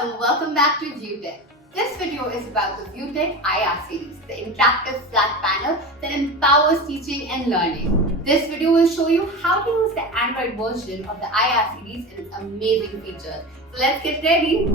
and welcome back to VUTEC. This video is about the VUTEC IR series, the interactive flat panel that empowers teaching and learning. This video will show you how to use the Android version of the IR series and its amazing features. So let's get ready.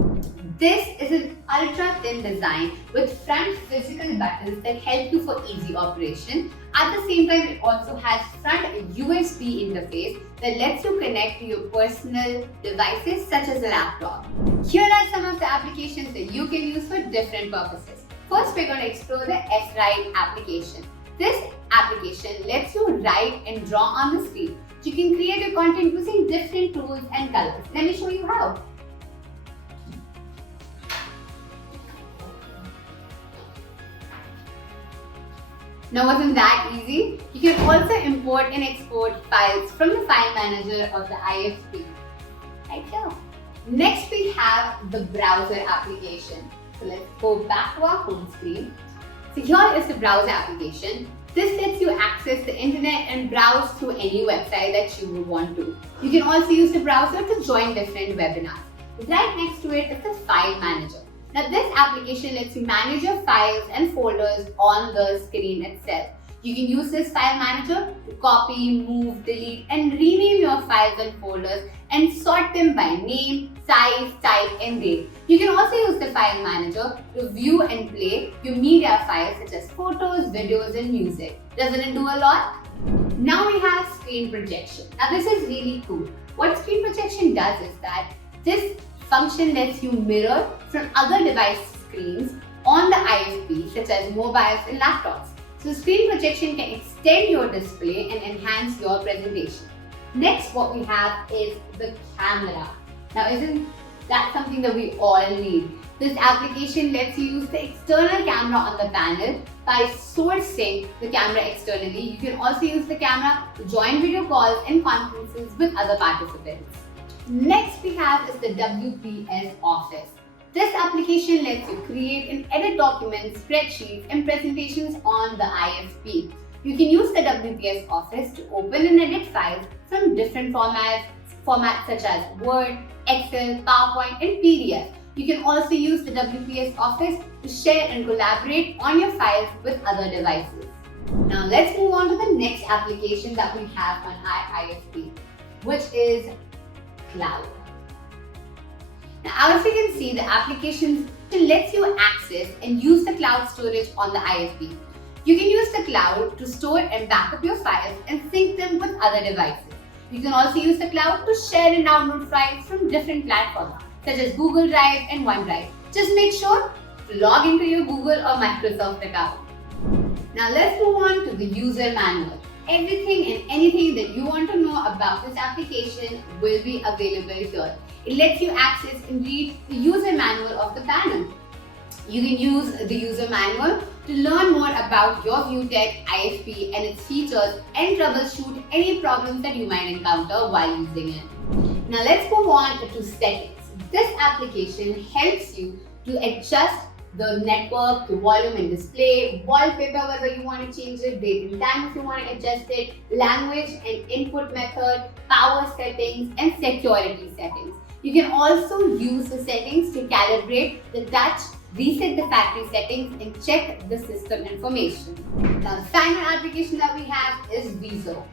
This is an ultra-thin design with front physical buttons that help you for easy operation. At the same time, it also has front USB interface that lets you connect to your personal devices such as a laptop. Here are some of the applications that you can use for different purposes. First, we're going to explore the S-Write application. This application lets you write and draw on the screen. You can create your content using different tools and colors. Let me show you how. Now, wasn't that easy? You can also import and export files from the file manager of the IFP. Right here. Next, we have the browser application. So let's go back to our home screen. So here is the browser application. This lets you access the internet and browse through any website that you would want to. You can also use the browser to join different webinars. Right next to it is the file manager. Now, this application lets you manage your files and folders on the screen itself. You can use this file manager to copy, move, delete, and rename your files and folders and sort them by name, size, type, and date. You can also use the file manager to view and play your media files such as photos, videos, and music. Doesn't it do a lot? Now we have screen projection. Now, this is really cool. What screen projection does is that this function lets you mirror from other device screens on the IFP such as mobiles and laptops. So screen projection can extend your display and enhance your presentation. Next, what we have is the camera. Now, isn't that something that we all need? This application lets you use the external camera on the panel by sourcing the camera externally. You can also use the camera to join video calls and conferences with other participants. Next, we have is the WPS Office. This application lets you create and edit documents, spreadsheets, and presentations on the IFP. You can use the WPS Office to open and edit files from different formats such as Word, Excel, PowerPoint, and PDF. You can also use the WPS Office to share and collaborate on your files with other devices. Now, let's move on to the next application that we have on our IFP, which is Cloud. Now, as you can see, the application lets you access and use the cloud storage on the IFP. You can use the cloud to store and back up your files and sync them with other devices. You can also use the cloud to share and download files from different platforms such as Google Drive and OneDrive. Just make sure to log into your Google or Microsoft account. Now, let's move on to the user manual. Everything and anything that you want to know about this application will be available here. It lets you access and read the user manual of the panel. You can use the user manual to learn more about your VUTEC IFP and its features and troubleshoot any problems that you might encounter while using it. Now, let's move on to settings. This application helps you to adjust the network, the volume and display, wallpaper whether you want to change it, date and time if you want to adjust it, language and input method, power settings, and security settings. You can also use the settings to calibrate the touch, reset the factory settings, and check the system information. Now, the final application that we have is VISO.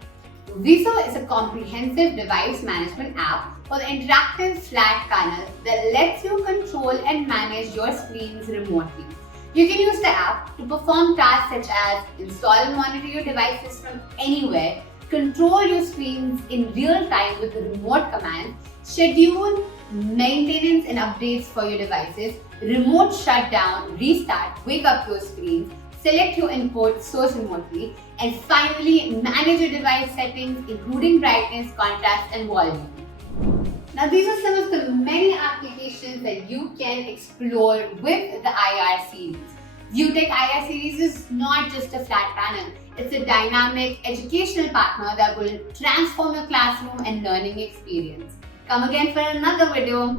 VISO is a comprehensive device management app for the interactive flat panel that lets you control and manage your screens remotely. You can use the app to perform tasks such as install and monitor your devices from anywhere, control your screens in real time with the remote command, schedule maintenance and updates for your devices, remote shutdown, restart, wake up your screens, select your input source remotely, and finally manage your device settings including brightness, contrast, and volume. Now, these are some of the many applications that you can explore with the IR series. VUTEC IR series is not just a flat panel. It's a dynamic educational partner that will transform your classroom and learning experience. Come again for another video.